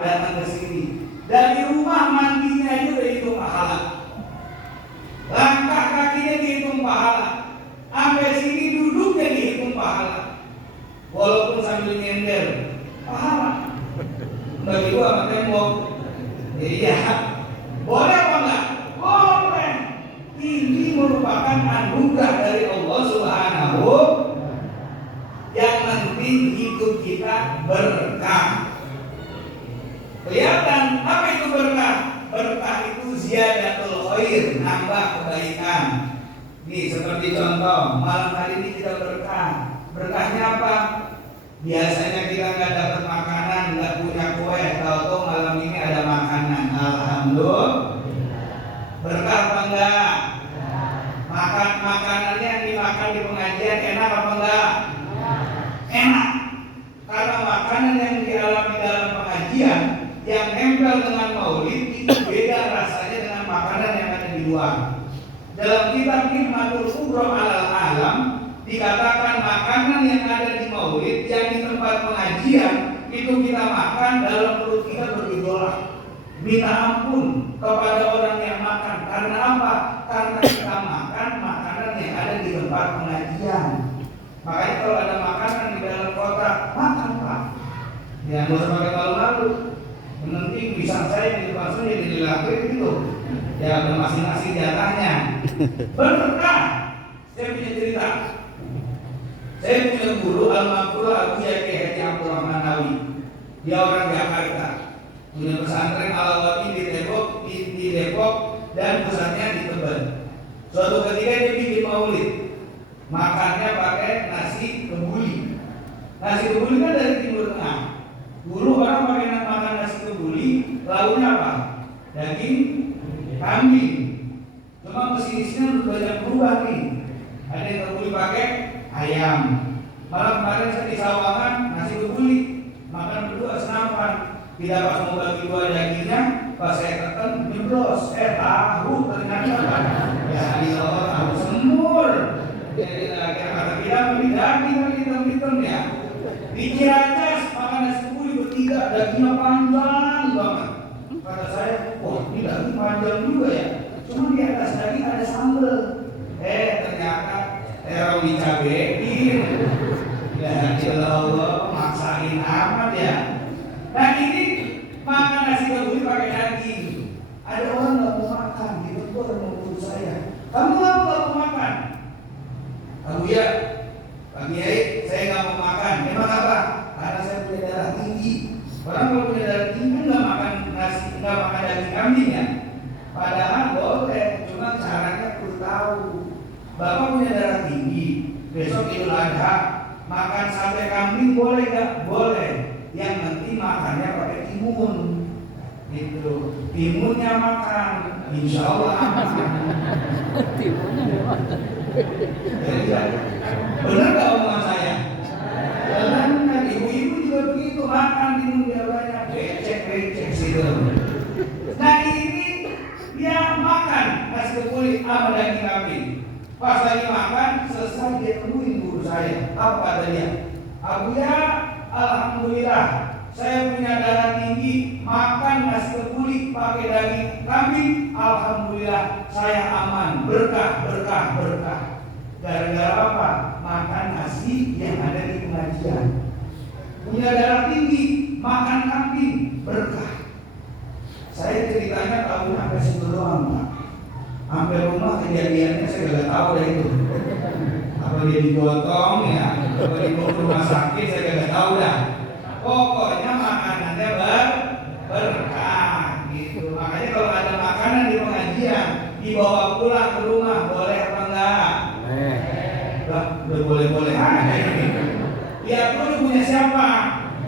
datang ke sini. Dari rumah mandinya aja udah hitung pahala. Langkah kakinya dihitung pahala. Sampai sini duduknya dihitung pahala. Walaupun sambil nyender, pahala. Bagi gua sama tembok. Iya. Boleh apa enggak? Boleh. Ini merupakan anugerah dari Allah Subhanahu yang nanti hidup kita berkah. Kelihatan apa itu berkah? Berkah itu ziyadatul khair, nambah kebaikan. Nih seperti contoh, malam hari ini kita berkah. Berkahnya apa? Biasanya kita nggak dapat makanan, nggak punya kue, tahu-tahu malam ini ada makanan. Alhamdulillah. Berkah apa enggak? Makan makanannya yang dimakan di pengajian enak apa enggak? Enak. Karena makanan yang dialami dalam pengajian yang nempel dengan maulid itu beda rasanya dengan makanan yang ada di luar. Dalam kitab Nikmatul Kubra Alal Alam dikatakan makanan yang ada di maulid yang di tempat pengajian itu kita makan dalam perut kita bergejolak. Minta ampun kepada orang yang makan. Karena apa? Karena kita makan makanan yang ada di tempat pengajian. Makanya kalau ada makanan di dalam kotak, makan Pak. Ya nggak usah pakai malu-malu. Nanti pisang saya di depan saya jadi lakuin gitu. Ya ada masing-masing jatahnya. Berkah. Saya punya cerita. Saya punya guru Al-Maqfur Abu Yaqi Haji Abdul Rahman Nawi. Dia orang Jakarta. Punya pesantren Alawati di Depok dan pusatnya di Tebet. Suatu ketika dia bikin maulid. Makannya pakai nasi kebuli. Nasi kebuli kan dari Timur Tengah. Dulu orang pakai makan nasi kebuli, lauknya apa? Daging kambing. Cuma kesini-sini banyak berubah nih. Ada yang kebuli pakai ayam. Malah kemarin saya di Sawangan nasi kebuli, makan berdua senapan. Tidak pas mau bagi dua dagingnya, pas saya tekan nyeblos, tahu ternyata. Ya di bawah tahu semur. Jadi kata kita beli daging hitam-hitam ya. Di Ciracas makan nasi kebuli bertiga, dagingnya panjang banget. Kata saya, wah ini daging panjang juga ya. Cuma di atas daging ada sambal. Ternyata terong dicabein. Ya Allah, maksain amat ya. Nah ini makan nasi kebuli pakai daging. Ada orang nggak mau makan, gitu tuh orang mau bunuh saya. Kamu nggak mau makan? Kamu ya, Pak Kiai, saya nggak mau makan. Memang apa? Karena saya punya darah tinggi. Orang kalau punya darah tinggi nggak makan nasi, nggak makan daging kambing ya. Padahal boleh, cuma caranya perlu tahu. Bapak punya darah tinggi, besok Idul Adha makan sate kambing boleh nggak? Boleh. Yang nanti makannya pakai timun. Itu timunnya makan, insya Allah aman. Timunnya makan. Benar nggak omongan saya? Benar, ibu-ibu juga begitu makan timun dia banyak, becek situ. Nah ini dia makan nasi kebuli sama daging kambing. Pas lagi makan, selesai dia temuin guru saya. Apa kata dia? Abu ya, alhamdulillah, saya punya darah tinggi, makan nasi kebuli pakai daging kambing, alhamdulillah saya aman, berkah. Gara-gara apa? Makan nasi yang ada di pengajian. Punya darah tinggi, makan kambing, berkah. Saya ceritanya tahu sampai situ doang, Pak. Sampai rumah kejadiannya saya nggak tahu deh itu. Apa dia digotong ya? Apa dibawa ke rumah sakit saya nggak tahu dah. Pokoknya makanannya berkah gitu. Makanya kalau ada makanan di pengajian dibawa pulang ke rumah boleh apa enggak? Udah boleh aja ini. Ya lu punya siapa?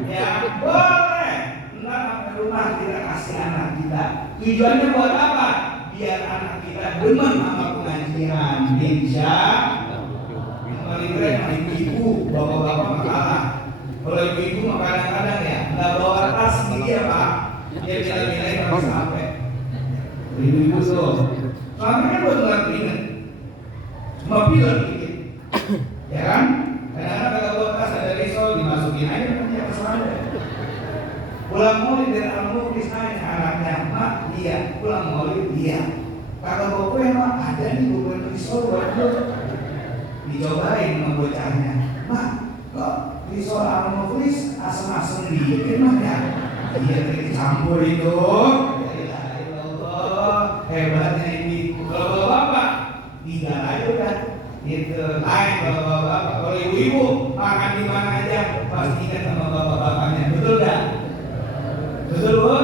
Ya boleh. Enggak sampai rumah kita kasih anak kita. Tujuannya buat apa? Biar anak kita demen sama pengajian. Insya paling keren ibu, bapak-bapak kalah. Kalau ibu-ibu mah kadang-kadang ya nggak bawa tas sendiri ya Pak. Dia nilai-nilai harus sampai. Ibu-ibu tuh, soalnya kan buat nggak keringet, cuma pilar dikit, ya kan? Kadang-kadang kalau bawa tas ada risol dimasukin aja nanti apa salah. Pulang mau di dari Al-Muflis nanya anaknya, mak dia pulang maulid dia. Kata bapaknya, mak ada nih buku risol buat lo. Dicobain sama bocahnya, mak kok risol Al-Muflis asem-asem dikit mak ya? Iya dicampur itu. Ya Allah, hebatnya ini. Kalau bapak tinggal aja udah. Itu lain bapak-bapak. Kalau ibu-ibu makan di mana aja pasti ingat sama bapak-bapaknya. Betul gak? Betul bu?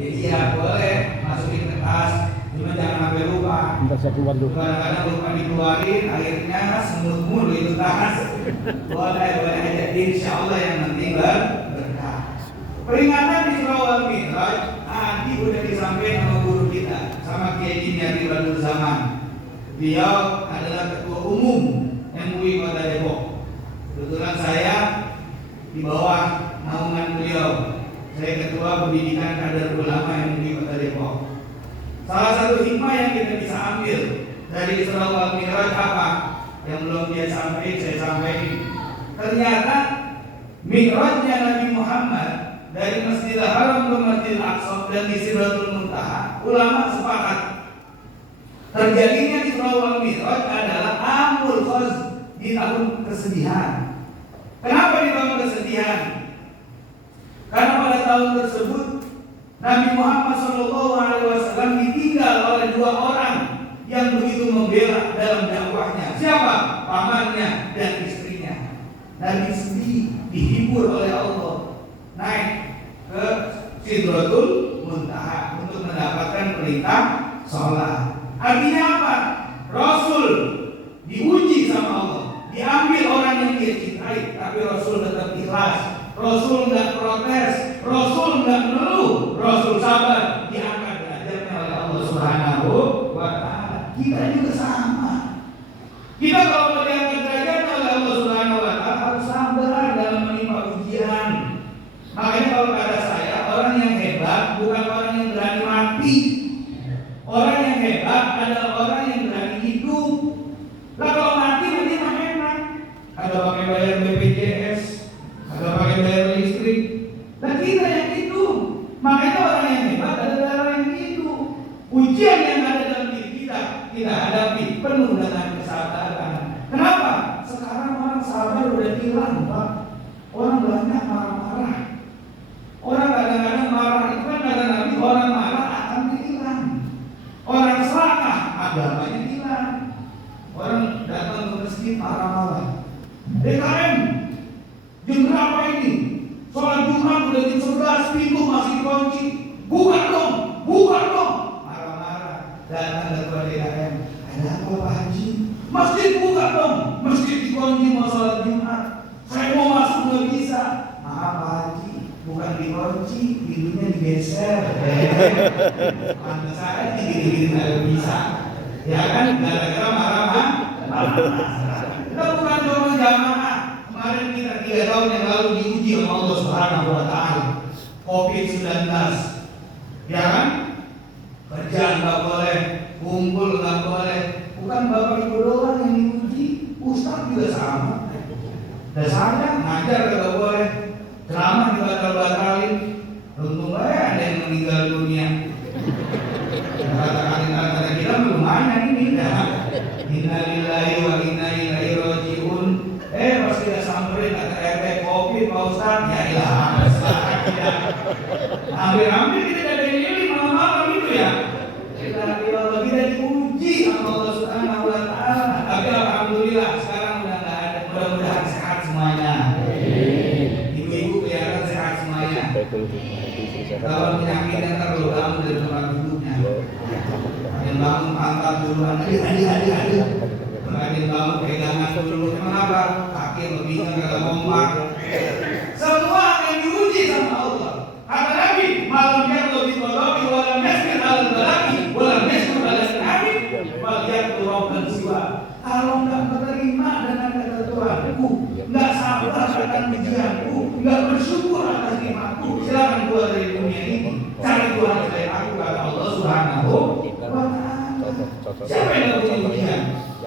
Iya boleh masukin ke tas, cuma jangan sampai lupa. Kadang-kadang lupa dikeluarin, akhirnya semut mulu itu tas. Boleh aja. Insya Allah yang nanti berkah. Peringatan di Surah Al-Mi'raj nanti udah disampaikan sama guru kita, sama Kiai Jimyati Badul Zaman. Beliau adalah ketua umum MUI Kota Depok. Kebetulan saya di bawah naungan beliau. Saya ketua pendidikan kader ulama MUI Kota Depok. Salah satu hikmah yang kita bisa ambil dari Surah Al-Mi'raj apa? Yang belum dia sampaikan, saya sampaikan. Ternyata Mi'rajnya Nabi Muhammad dari Masjidil Haram ke Masjidil Aqsa dan di Sidratul Muntaha, ulama sepakat terjadinya Isra wal Mi'raj adalah amul khaz, di tahun kesedihan. Kenapa di tahun kesedihan? Karena pada tahun tersebut Nabi Muhammad SAW ditinggal oleh dua orang yang begitu membela dalam dakwahnya. Siapa? Pamannya dan istrinya. Nabi sedih, dihibur oleh Allah, naik ke Sidratul Muntaha untuk mendapatkan perintah sholat. Artinya apa? Rasul diuji sama Allah, diambil orang yang dia cintai, tapi Rasul tetap ikhlas. Rasul nggak protes, Rasul nggak mengeluh, Rasul sabar, diangkat derajatnya oleh Allah Subhanahu wa Ta'ala. Kita juga sama. Kita kalau mau diangkat derajatnya oleh Allah Subhanahu wa Ta'ala harus sabar dalam menimpa ujian. Makanya kalau kata saya, orang yang hebat bukan orang yang berani mati. Orang yang hebat adalah orang yang berani hidup. Lah kalau mati nanti mah enak. Ada pakai bayar BPJS, ada pakai bayar listrik. Nah kita yang hidup. Makanya orang yang hebat adalah orang yang hidup. Ujian yang ada dalam diri kita hadapi penuh dengan kesabaran. Kenapa? Sekarang orang sabar udah hilang, Pak. Orang banyak marah-marah. Orang kadang-kadang marah itu kan kadang-kadang orang marah akan hilang. Orang serakah agamanya hilang. Orang datang ke masjid marah-marah. DKM jam berapa ini? Sholat Jumat udah jam 11, pintu masih dikunci. Buka dong. Marah-marah. Datang ketua DKM. Ada apa Pak Haji? Masjid buka dong. Masjid dikunci mau sholat Jumat. Saya mau masuk nggak bisa. Maaf Pak Haji, bukan dikunci, pintunya digeser. Pantes saya gini-gini nggak bisa. Ya kan, gara-gara marah. Kita bukan cuma jamaah. Kemarin kita 3 tahun yang lalu diuji oleh Allah Subhanahu wa Ta'ala. COVID-19. Ya kan? Kerja nggak boleh, kumpul nggak boleh. Bukan bapak ibu doang yang diuji, ustaz juga sama. Dan saya ngajar nggak boleh, ceramah dibatal-batalin. Untung ada yang meninggal dunia. Kata-kata kita lumayan ini dah. Innalillahi wa inna ilaihi raji'un. Pas kita samperin kata RT COVID Pak Ustaz, ya ilah. Hampir-hampir kita jadi ini malam-malam itu ya. Kita diuji sama Allah Subhanahu wa Ta'ala. Tapi alhamdulillah sekarang udah nggak ada. Mudah-mudahan sehat semuanya. Ibu-ibu kelihatan sehat semuanya. Kalau penyakit yang terlalu lama dari tempat duduknya. Yang bangun pantat duluan, adik. Yang bangun pegangan dulu. Kenapa? Kaki lebih nggak kompak. Semua akan diuji sama Allah. Kata Nabi, malam yang lebih kodoki walam yasmin al-balaki walam yasmin al-nabi bagian turaukan siwa. Kalau nggak menerima dengan kata Tuhanku, nggak sabar akan ujianku, nggak bersyukur atas nikmatku, silakan keluar dari dunia ini. Cari Tuhan selain aku, kata Allah Subhanahu wa Ta'ala. Siapa yang nggak punya ujian?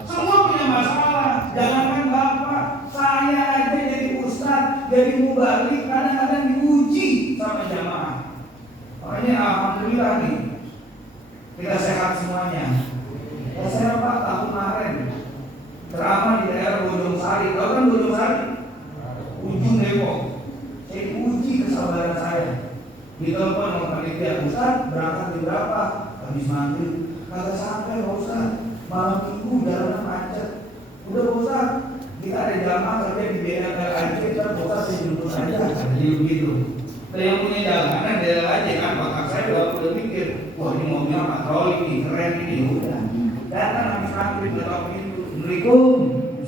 Semua punya masalah. Jangankan bapak, saya aja jadi ustaz, jadi mubalik, kadang-kadang diuji sama jamaah. Ditelepon sama panitia, Ustaz berangkat di berapa? Habis maghrib. Kagak sampai Pak Ustaz, malam minggu jalanan macet. Udah Pak Ustaz, kita ada jamaah kerja di BNL aja, kita Pak Ustaz saya jemput aja. Jadi begitu. Dan yang punya jalanan daerah aja kan, otak saya udah mikir, wah ini mobilnya patroli nih, keren ini. Udah. Datang habis maghrib ketok pintu. Assalamualaikum.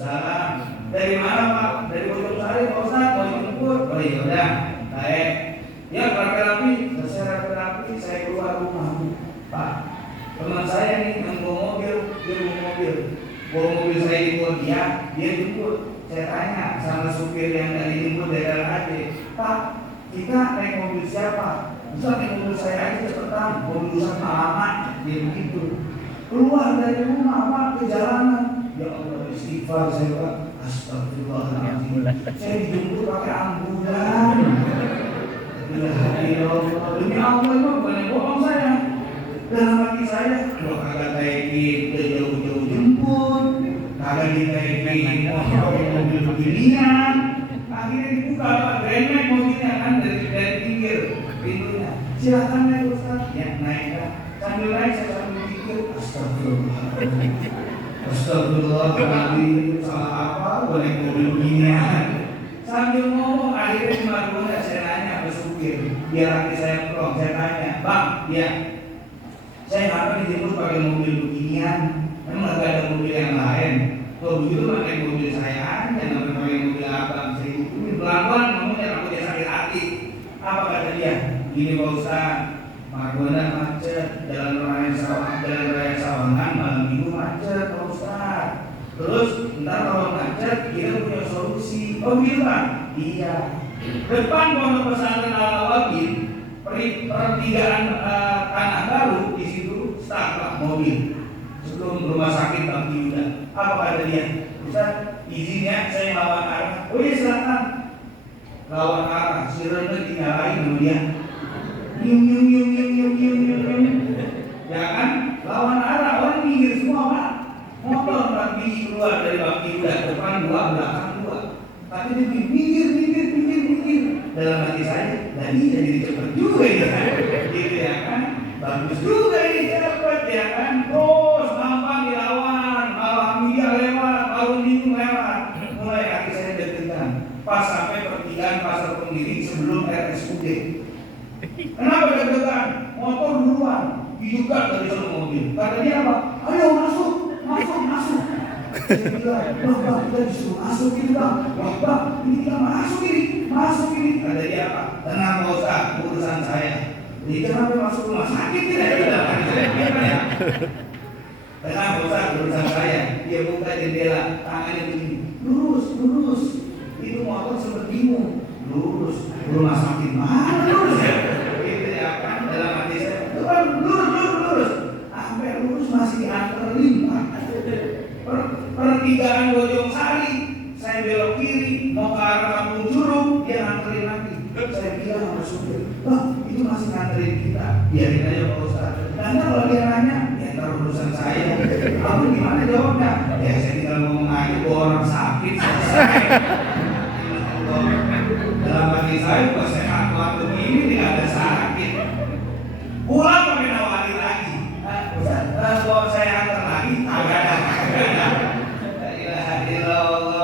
Salam. Dari mana Pak? Dari Bojong Sari Pak Ustaz, mau jemput. Oh iya udah, baik. Ya rapi-rapi, selesai rapi-rapi, saya keluar rumah. Pak, teman saya nih yang bawa mobil, dia bawa mobil saya jemput dia jemput. Saya tanya sama supir yang dari jemput daerah aja, Pak, kita naik mobil siapa? Bisa naik mobil saya aja cepetan, mobil urusan alamat. Dia begitu. Keluar dari rumah Pak ke jalanan. Ya Allah istighfar saya Pak. Astagfirullahaladzim. Saya dijemput pakai ambulan. Demi Allah itu bukan yang bohong saya. Dalam hati saya, kalau kagak taikin jauh-jauh jemput, kagak ditaikin mobil beginian, akhirnya dibuka Pak, grenek mobilnya kan dari pinggir pintunya. Silakan naik Ustaz. Ya naik kan. Sambil naik saya sambil pikir, Astagfirullahaladzim, salah apa? Boleh mobil beginian. Sambil ngomong akhirnya di Margonda saya nanya ke supir, biar hati saya plong, saya tanya, Bang, ya, saya kenapa dijemput pakai mobil beginian? Memang gak ada mobil yang lain. Kalau begitu pakai mobil saya aja, namanya pakai mobil abang. Saya hubungin pelan-pelan, ngomongnya takutnya sakit hati. Apa kata dia? Gini Pak Ustaz, Margonda macet, jalan raya Sawangan malam minggu macet Pak Ustaz. Terus ntar kalau macet kita punya solusi. Oh gitu Pak? Iya. Depan pondok pesantren Al-Wabil, pertigaan tanah baru di situ start Pak mobil. Sebelum rumah sakit Bang Yuda. Apa kata dia? Ustaz, izinnya saya lawan arah. Oh iya silakan. Lawan arah, sirene dinyalain dulu dia. Ya kan? Lawan arah orang minggir semua Pak. Motor bagi keluar dari baki udah depan dua belakang dua, tapi dia minggir. Dalam hati saya, jadi cepet juga ya kan, gitu ya kan, bagus juga ini cepet ya kan, terus gampang dilawan, alhamdulillah lewat, baru minggu lewat, mulai hati saya deg-degan, pas sampai pertigaan Pasar Pemiri sebelum RSUD. Kenapa deg-degan? Motor duluan, diduga dari satu mobil. Kata dia apa? Ayo masuk. Saya bilang, Bang, kita disuruh masuk ini Bang. Wah Bang, ini kita masuk ini. Kata dia apa? Tenang Pak Ustaz, urusan saya. Jadi kenapa masuk rumah sakit tidak ada? Tenang Pak Ustaz, urusan saya. Dia buka jendela, tangannya begini. Lurus. Itu motor sempat bingung. Lurus, rumah sakit mana lurus ya? Gitu ya kan, dalam hati saya. Lurus. Sampai lurus masih dianterin Pak. Pertigaan Bojong Sari, saya belok kiri mau ke arah Kampung Curug, dia nganterin lagi. Saya bilang sama supir, Bang, itu masih nganterin kita, biarin aja Pak Ustaz. Nanti kalau dia nanya, ya ntar urusan saya. Kamu gimana jawabnya? Ya saya tinggal ngomong aja bahwa orang sakit selesai. Dalam hati saya, pas saya